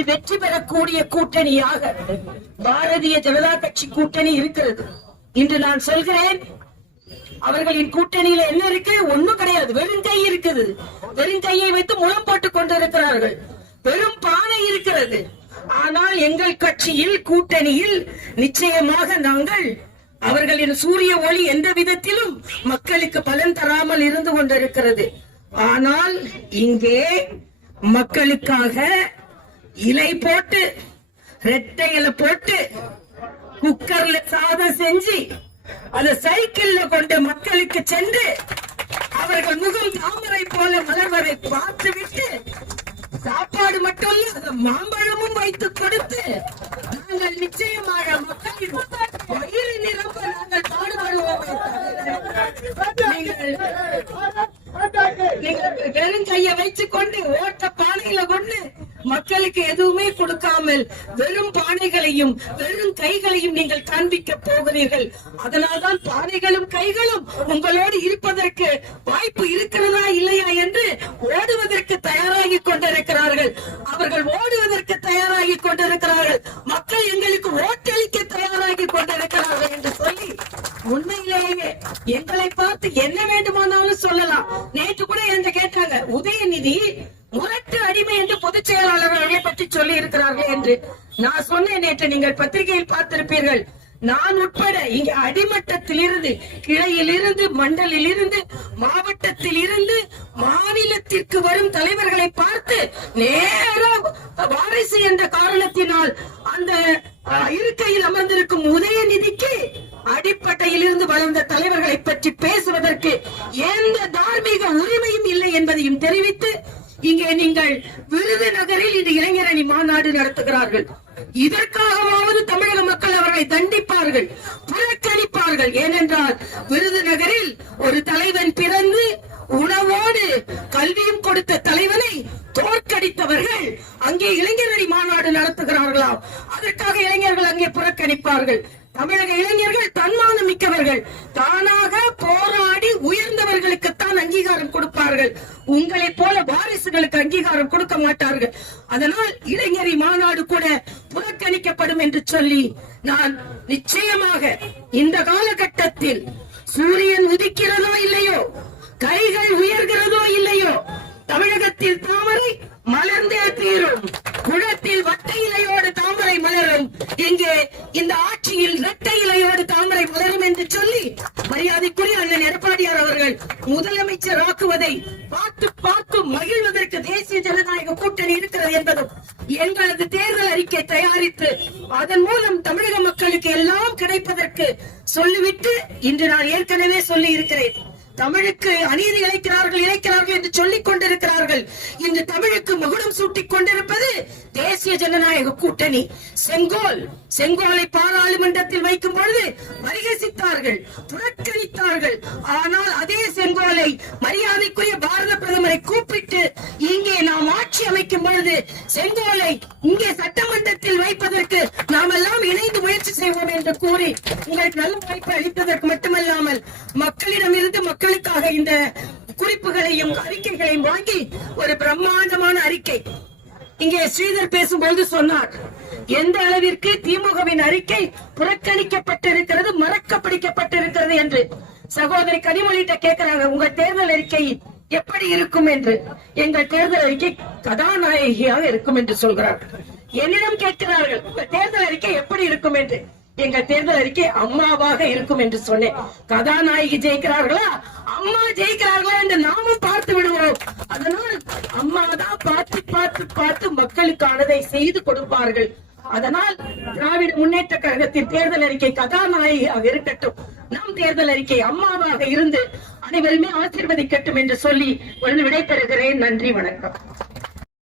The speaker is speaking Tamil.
தமிழகத்தில் வெற்றி பெறக்கூடிய கூட்டணியாக பாரதிய ஜனதா கட்சி கூட்டணி இருக்கிறது. இன்று நான் சொல்கிறேன், அவர்களின் கூட்டணியில என்ன இருக்கு? ஒண்ணும் கிடையாது. வெறும் கை இருக்குது. வெறும் கையை வைத்து முழம் போட்டுக் கொண்டிருக்கிறார்கள். வெறும் பானை இருக்கிறது. ஆனால் எங்கள் கட்சியில் கூட்டணியில் நிச்சயமாக நாங்கள் அவர்களின் சூரிய ஒளி எந்த விதத்திலும் மக்களுக்கு பலன் தராமல் இருந்து கொண்டிருக்கிறது. ஆனால் இங்கே மக்களுக்காக இலை போட்டு ரெட்டை இலை போட்டு குக்கர்ல சாதம் செஞ்சு அதை சைக்கிள்ல கொண்டு மக்களுக்கு சென்று அவர்கள் முகம் தாமரை போல மலர்வதை பார்த்துவிட்டு சாப்பாடு மட்டும் இல்ல, அதை மாம்பழமும் வைத்து கொடுத்து நாங்கள் நிச்சயமாக மக்களின் வயிறு நிரம்ப நாங்கள் பாடுபடுவோம். நீங்கள் வெறும் கையை வைத்துக் கொண்டு ஓட்ட பானையில கொண்டு மக்களுக்கு எதுவுமே கொடுக்காமல் வெறும் பானைகளையும் வெறும் கைகளையும் நீங்கள் காண்பிக்க போகிறீர்கள். அதனால்தான் பானைகளும் கைகளும் உங்களோடு இருப்பதற்கு வாய்ப்பு இருக்கிறதா இல்லையா என்று ஓடுவதற்கு தயாராகி கொண்டிருக்கிறார்கள். அவர்கள் ஓடுவதற்கு தயாராகி கொண்டிருக்கிறார்கள். மக்கள் எங்களுக்கு ஓட்டளிக்க தயாராகி கொண்டிருக்கிறார்கள் என்று சொல்லி உண்மையிலேயே எங்களை பார்த்து என்ன வேண்டுமானாலும் சொல்லலாம். நேற்று கூட என்ன கேட்டாங்க, உதயநிதி முரட்டு அடிமை என்று பொதுச் செயலாளர்களை பற்றி சொல்லி இருக்கிறார்கள் என்று. நான் சொன்னேன், நேற்று நீங்கள் பத்திரிகையில் பார்த்திருப்பீர்கள். நான் உட்பட இங்க அடிமட்டத்தில் இருந்து, கிளையில் இருந்து, மண்டலில் இருந்து, மாவட்டத்தில் இருந்து மாநிலத்திற்கு வரும் தலைவர்களை பார்த்து நேரம் வாரிசு என்ற காரணத்தினால் அந்த இருக்கையில் அமர்ந்திருக்கும் உதயநிதிக்கு அடிப்படையில் இருந்து வளர்ந்த தலைவர்களை பற்றி பேசுவதற்கு எந்த தார்மீக உரிமையும் இல்லை என்பதையும் தெரிவித்து இங்கே நீங்கள் விருதுநகரில் இந்த இளைஞரணி மாநாடு நடத்துகிறார்கள். இதற்காகவாவது தமிழக மக்கள் அவர்களை தண்டிப்பார்கள், புறக்கணிப்பார்கள். ஏனென்றால் விருதுநகரில் ஒரு தலைவன் பிறந்து உணவோடு கல்வியும் கொடுத்த தலைவனை தோற்கடித்தவர்கள் அங்கே இளைஞரணி மாநாடு நடத்துகிறார்களாம். அதற்காக இளைஞர்கள் அங்கே புறக்கணிப்பார்கள். தமிழக இளைஞர்கள் தன்மானம் மிக்கவர்கள், தானாக போராடி உயர்ந்தவர்களுக்குத்தான் அங்கீகாரம் கொடுப்பார்கள். உங்களை போல வாரிசுகளுக்கு அங்கீகாரம் கொடுக்க மாட்டார்கள். அதனால் இளைஞரி மாநாடு கூட புறக்கணிக்கப்படும் என்று சொல்லி நான் நிச்சயமாக இந்த காலகட்டத்தில் சூரியன் உதிக்கிறதோ இல்லையோ, கைகள் உயர்கிறதோ இல்லையோ, தமிழகத்தில் தாமரை மலர்ந்தே தீரும். குளத்தில் வட்டை இலையோடு தாமரை மலரும். இங்கே இந்த ஆட்சியில் இரட்டை இலையோடு தாமரை மலரும் என்று சொல்லி மரியாதைக்குரிய அண்ணன் எடப்பாடியார் அவர்கள் முதலமைச்சர் ஆக்குவதை பார்த்து பார்த்து மகிழ்வதற்கு தேசிய ஜனநாயக கூட்டணி இருக்கிறது என்பதும் எங்களது தேர்தல் அறிக்கை தயாரித்து அதன் மூலம் தமிழக மக்களுக்கு எல்லாம் கிடைப்பதற்கு சொல்லிவிட்டு இன்று நான் ஏற்கனவே சொல்லி இருக்கிறேன். தமிழுக்கு அநீதி இழைக்கிறார்கள் என்று சொல்லிக் கொண்டிருக்கிறார்கள். இன்று தமிழுக்கு மகுடம் சூட்டிக் கொண்டிருப்பது தேசிய ஜனநாயக கூட்டணி. செங்கோலை பாராளுமன்றத்தில் வைக்கும் பொழுது பரிகசித்தார்கள், புறக்கணித்தார்கள். ஆனால் அதே செங்கோலை மரியாதைக்குரிய பாரத பிரதமரை கூப்பிட்டு இங்கே நாம் ஆட்சி அமைக்கும் பொழுது செங்கோலை இங்கே சட்டமன்றத்தில் வைப்பதற்கு நாம் எல்லாம் இணைந்து முயற்சி செய்வோம் என்று கூறி உங்களுக்கு நல்ல வாய்ப்பு அளித்ததற்கு மட்டுமல்லாமல் மக்களிடமிருந்து மக்களுக்காக இந்த குறிப்புகளையும் அறிக்கைகளையும் வாங்கி ஒரு பிரம்மாண்டமான அறிக்கை இங்கே ஸ்ரீதர் பேசும்போது சொன்னார். எந்த அளவிற்கு திமுகவின் அறிக்கை புறக்கணிக்கப்பட்டிருக்கிறது, மறக்க பிடிக்கப்பட்டிருக்கிறது என்று சகோதரி கனிமொழிட்ட கேட்கிறாங்க, உங்க தேர்தல் அறிக்கை எப்படி இருக்கும் என்று. எங்கள் தேர்தல் அறிக்கை கதாநாயகியாக இருக்கும் என்று சொல்கிறார். என்னிடம் கேட்கிறார்கள், உங்க தேர்தல் அறிக்கை எப்படி இருக்கும் என்று. எங்கள் தேர்தல் அறிக்கை அம்மாவாக இருக்கும் என்று சொன்னேன். கதாநாயகி ஜெயிக்கிறார்களா, அம்மா ஜெயிக்கிறார்களா என்று நாமும் பார்த்து விடுவோம். அதனால் அம்மா தான் பார்த்து பார்த்து பார்த்து மக்களுக்கானதை செய்து கொடுப்பார்கள். அதனால் திராவிட முன்னேற்ற கழகத்தின் தேர்தல் அறிக்கை கதாநாயகியாக இருக்கட்டும், நம் தேர்தல் அறிக்கை அம்மாவாக இருந்து அனைவருமே ஆசீர்வதிக்கட்டும் என்று சொல்லி விடைபெறுகிறேன். நன்றி, வணக்கம்.